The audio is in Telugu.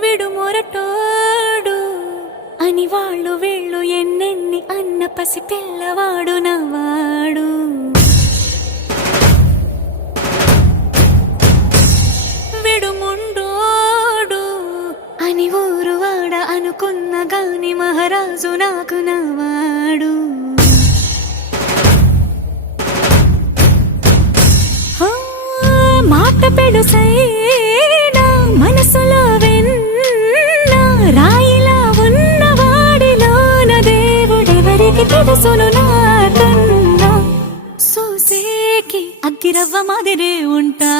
విడు మొరటోడు అని వాళ్ళు వీళ్ళు ఎన్నెన్ని అన్న పసి పిల్లవాడు నవాడు. విడు ముండోడు అని ఊరు వాడ అనుకున్న గాని మహారాజు నాకు నవాడు. మాట పెడుసైనా మనసులో వెన్న రాయిలా ఉన్నవాడిలోన దేవుడెవరికి తెలుసును నాకన్నా. సూసేకి అగ్గిరవ్వ మాదిరే ఉంటా